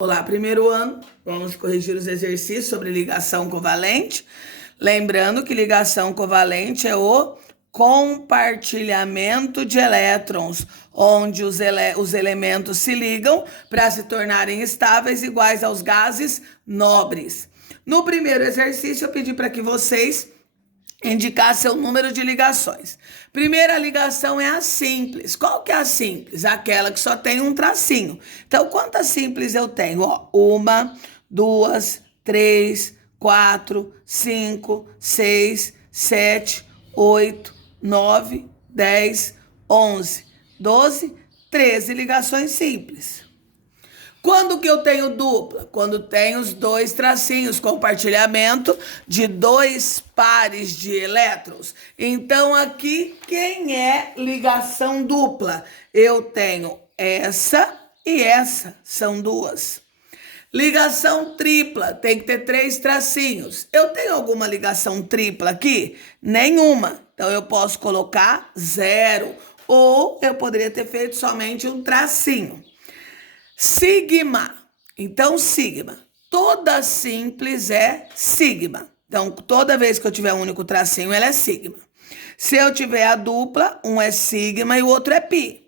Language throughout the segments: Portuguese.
Olá, primeiro ano. Vamos corrigir os exercícios sobre ligação covalente. Lembrando que ligação covalente é o compartilhamento de elétrons, onde os elementos se ligam para se tornarem estáveis iguais aos gases nobres. No primeiro exercício, eu pedi para que vocês indicar seu número de ligações. Primeira ligação é a simples. Qual que é a simples? Aquela que só tem um tracinho. Então, quantas simples eu tenho? Uma, duas, três, quatro, cinco, seis, sete, oito, nove, 10, 11, 12, 13 ligações simples. Quando que eu tenho dupla? Quando tem os dois tracinhos, compartilhamento de dois pares de elétrons. Então, aqui, quem é ligação dupla? Eu tenho essa e essa, são duas. Ligação tripla, tem que ter três tracinhos. Eu tenho alguma ligação tripla aqui? Nenhuma. Então, eu posso colocar 0. Ou eu poderia ter feito somente um tracinho. Sigma. Então, sigma. Toda simples é sigma. Então, toda vez que eu tiver um único tracinho, ela é sigma. Se eu tiver a dupla, um é sigma e o outro é pi.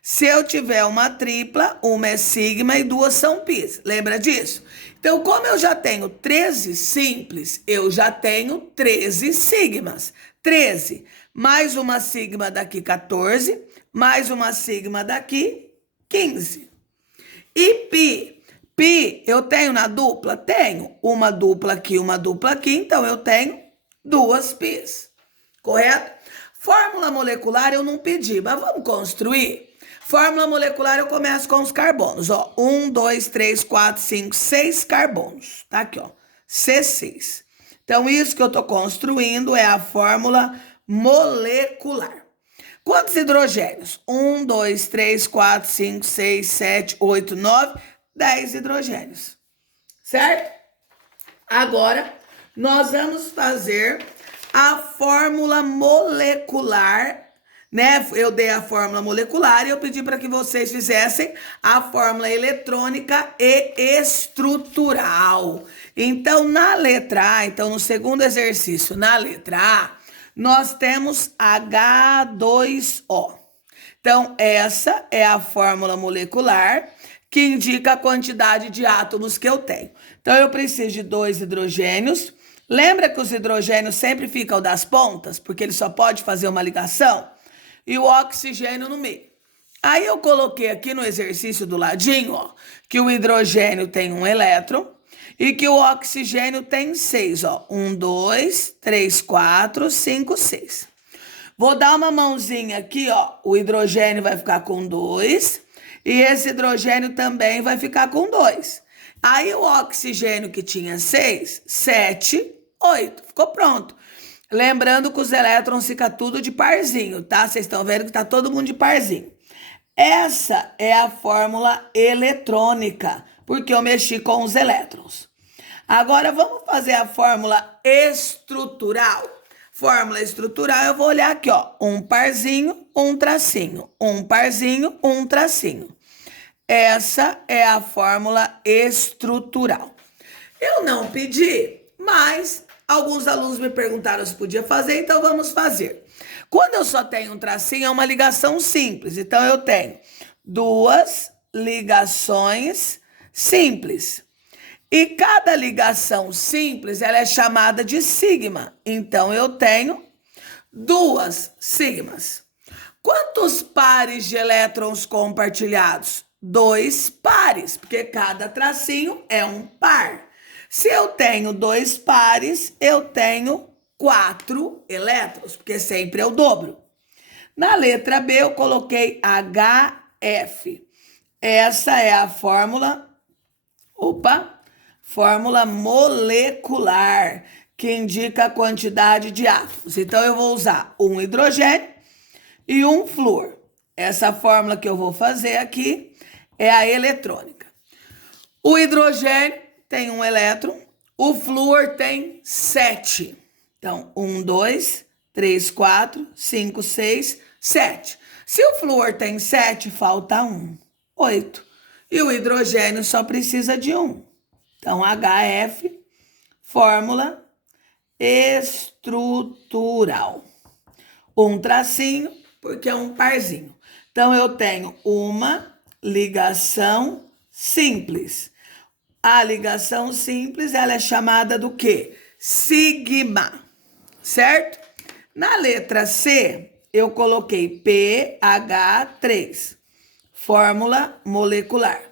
Se eu tiver uma tripla, uma é sigma e duas são pi. Lembra disso? Então, como eu já tenho 13 simples, eu já tenho 13 sigmas. 13. Mais uma sigma daqui, 14. Mais uma sigma daqui, 15. E pi? Pi, eu tenho na dupla? Tenho. Uma dupla aqui, então eu tenho duas pis. Correto? Fórmula molecular eu não pedi, mas vamos construir? Fórmula molecular eu começo com os carbonos. 1, 2, 3, 4, 5, 6 carbonos. Tá aqui, C6. Então, isso que eu estou construindo é a fórmula molecular. Quantos hidrogênios? 1, 2, 3, 4, 5, 6, 7, 8, 9, 10 hidrogênios. Certo? Agora, nós vamos fazer a fórmula molecular, né? Eu dei a fórmula molecular e eu pedi para que vocês fizessem a fórmula eletrônica e estrutural. Então, na letra A, no segundo exercício, na letra A, nós temos H2O. Então, essa é a fórmula molecular que indica a quantidade de átomos que eu tenho. Então, eu preciso de 2 hidrogênios. Lembra que os hidrogênios sempre ficam das pontas, porque ele só pode fazer uma ligação? E o oxigênio no meio. Aí, eu coloquei aqui no exercício do ladinho, que o hidrogênio tem um elétron, e que o oxigênio tem 6, 1, 2, 3, 4, 5, 6. Vou dar uma mãozinha aqui, o hidrogênio vai ficar com 2 e esse hidrogênio também vai ficar com 2. Aí o oxigênio que tinha 6, 7, 8. Ficou pronto. Lembrando que os elétrons ficam tudo de parzinho, tá? Vocês estão vendo que tá todo mundo de parzinho. Essa é a fórmula eletrônica, porque eu mexi com os elétrons. Agora, vamos fazer a fórmula estrutural. Fórmula estrutural, eu vou olhar aqui, um parzinho, um tracinho. Um parzinho, um tracinho. Essa é a fórmula estrutural. Eu não pedi, mas alguns alunos me perguntaram se podia fazer, então vamos fazer. Quando eu só tenho um tracinho, é uma ligação simples. Então, eu tenho duas ligações simples. E cada ligação simples, ela é chamada de sigma. Então, eu tenho duas sigmas. Quantos pares de elétrons compartilhados? 2 pares, porque cada tracinho é um par. Se eu tenho 2 pares, eu tenho 4 elétrons, porque sempre é o dobro. Na letra B, eu coloquei HF. Essa é a fórmula, fórmula molecular, que indica a quantidade de átomos. Então, eu vou usar um hidrogênio e um flúor. Essa fórmula que eu vou fazer aqui é a eletrônica. O hidrogênio tem um elétron, o flúor tem 7. Então, 1, 2, 3, 4, 5, 6, 7. Se o flúor tem 7, falta 1, 8. e o hidrogênio só precisa de um. Então, HF, fórmula estrutural. Um tracinho, porque é um parzinho. Então, eu tenho uma ligação simples. A ligação simples, ela é chamada do quê? Sigma, certo? Na letra C, eu coloquei pH3, fórmula molecular.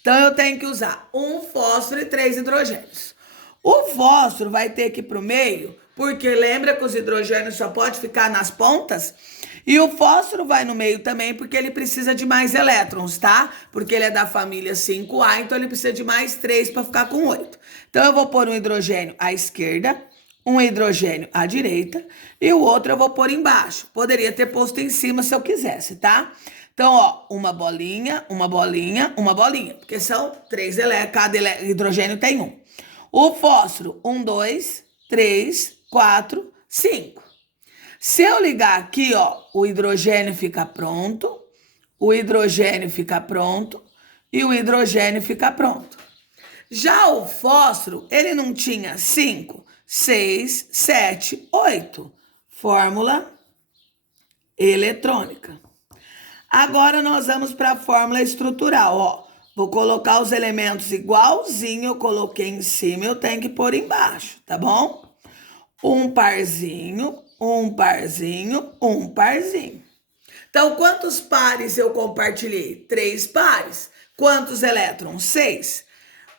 Então, eu tenho que usar um fósforo e 3 hidrogênios. O fósforo vai ter que ir para o meio, porque lembra que os hidrogênios só pode ficar nas pontas? E o fósforo vai no meio também, porque ele precisa de mais elétrons, tá? Porque ele é da família 5A, então ele precisa de mais 3 para ficar com 8. Então, eu vou pôr um hidrogênio à esquerda, um hidrogênio à direita, e o outro eu vou pôr embaixo. Poderia ter posto em cima se eu quisesse, tá? Então, ó, uma bolinha, uma bolinha, uma bolinha, porque são 3 elétrons, cada hidrogênio tem um. O fósforo, 1, 2, 3, 4, 5. Se eu ligar aqui, ó, o hidrogênio fica pronto, o hidrogênio fica pronto e o hidrogênio fica pronto. Já o fósforo, ele não tinha 5, 6, 7, 8. Fórmula eletrônica. Agora nós vamos para a fórmula estrutural, ó. Vou colocar os elementos igualzinho eu coloquei em cima, eu tenho que pôr embaixo, tá bom? Um parzinho, um parzinho, um parzinho. Então, quantos pares eu compartilhei? 3 pares. Quantos elétrons? 6.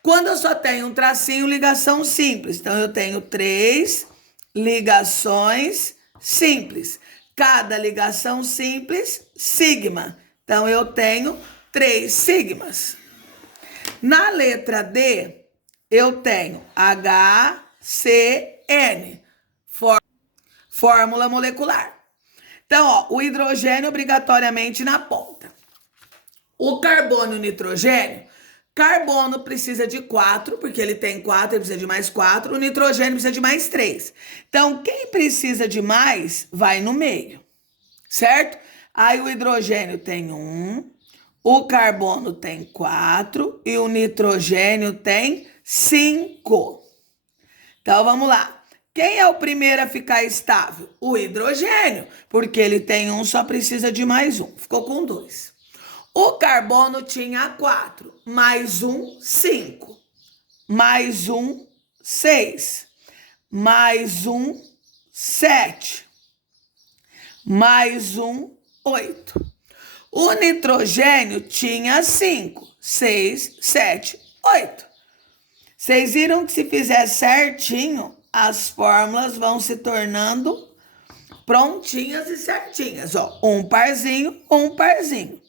Quando eu só tenho um tracinho, ligação simples. Então, eu tenho 3 ligações simples. Cada ligação simples, sigma. Então, eu tenho 3 sigmas. Na letra D, eu tenho HCN, fórmula molecular. Então, ó, o hidrogênio obrigatoriamente na ponta. O carbono e o nitrogênio, carbono precisa de 4, porque ele tem 4, ele precisa de mais 4. O nitrogênio precisa de mais 3. Então, quem precisa de mais, vai no meio, certo? Aí o hidrogênio tem 1, o carbono tem 4 e o nitrogênio tem 5. Então, vamos lá. Quem é o primeiro a ficar estável? O hidrogênio, porque ele tem 1, só precisa de mais 1. Ficou com 2. O carbono tinha 4, mais 1, 5. Mais 1, 6. Mais 1, 7. Mais 1, 8. O nitrogênio tinha 5, 6, 7, 8. Vocês viram que se fizer certinho, as fórmulas vão se tornando prontinhas e certinhas. Ó, um parzinho, um parzinho.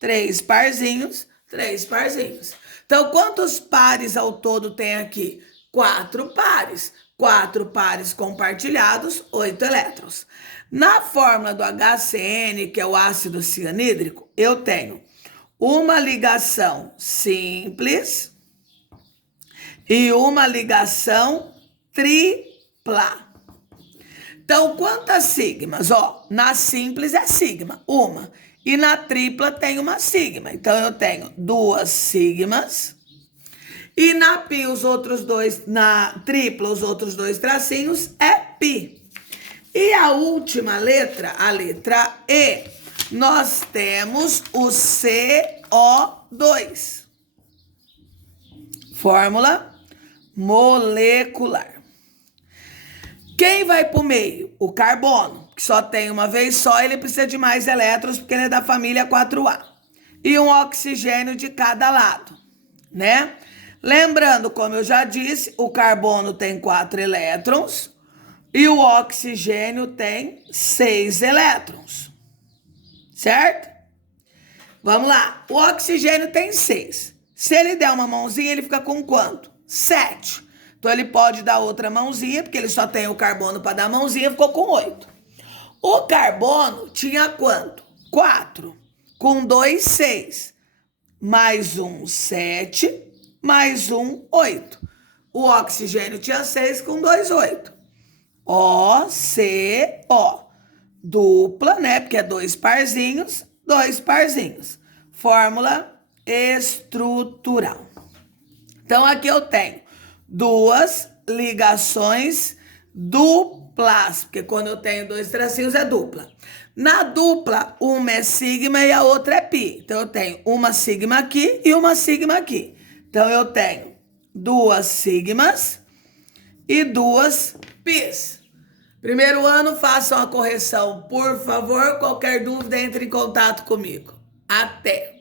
3 parzinhos, 3 parzinhos. Então, quantos pares ao todo tem aqui? 4 pares. 4 pares compartilhados, 8 elétrons. Na fórmula do HCN, que é o ácido cianídrico, eu tenho uma ligação simples e uma ligação tripla. Então, quantas sigmas? Ó, na simples é sigma, uma. E na tripla tem uma sigma. Então, eu tenho 2 sigmas. E na pi, os outros dois, na tripla, os outros 2 tracinhos, é pi. E a última letra, a letra E, nós temos o CO2. Fórmula molecular. Quem vai para o meio? O carbono, que só tem uma vez só, ele precisa de mais elétrons, porque ele é da família 4A. E um oxigênio de cada lado, né? Lembrando, como eu já disse, o carbono tem 4 elétrons e o oxigênio tem 6 elétrons, certo? Vamos lá, o oxigênio tem 6. Se ele der uma mãozinha, ele fica com quanto? 7. Então, ele pode dar outra mãozinha, porque ele só tem o carbono para dar mãozinha, ficou com 8. O carbono tinha quanto? 4. Com 2, 6. Mais 1, 7. Mais 1, 8. O oxigênio tinha 6 com 2, 8. O. Dupla, né? Porque é 2 parzinhos, 2 parzinhos. Fórmula estrutural. Então, aqui eu tenho duas ligações duplas, porque quando eu tenho dois tracinhos é dupla. Na dupla, uma é sigma e a outra é pi. Então, eu tenho uma sigma aqui e uma sigma aqui. Então, eu tenho duas sigmas e duas pis. Primeiro ano, façam a correção, por favor. Qualquer dúvida, entre em contato comigo. Até!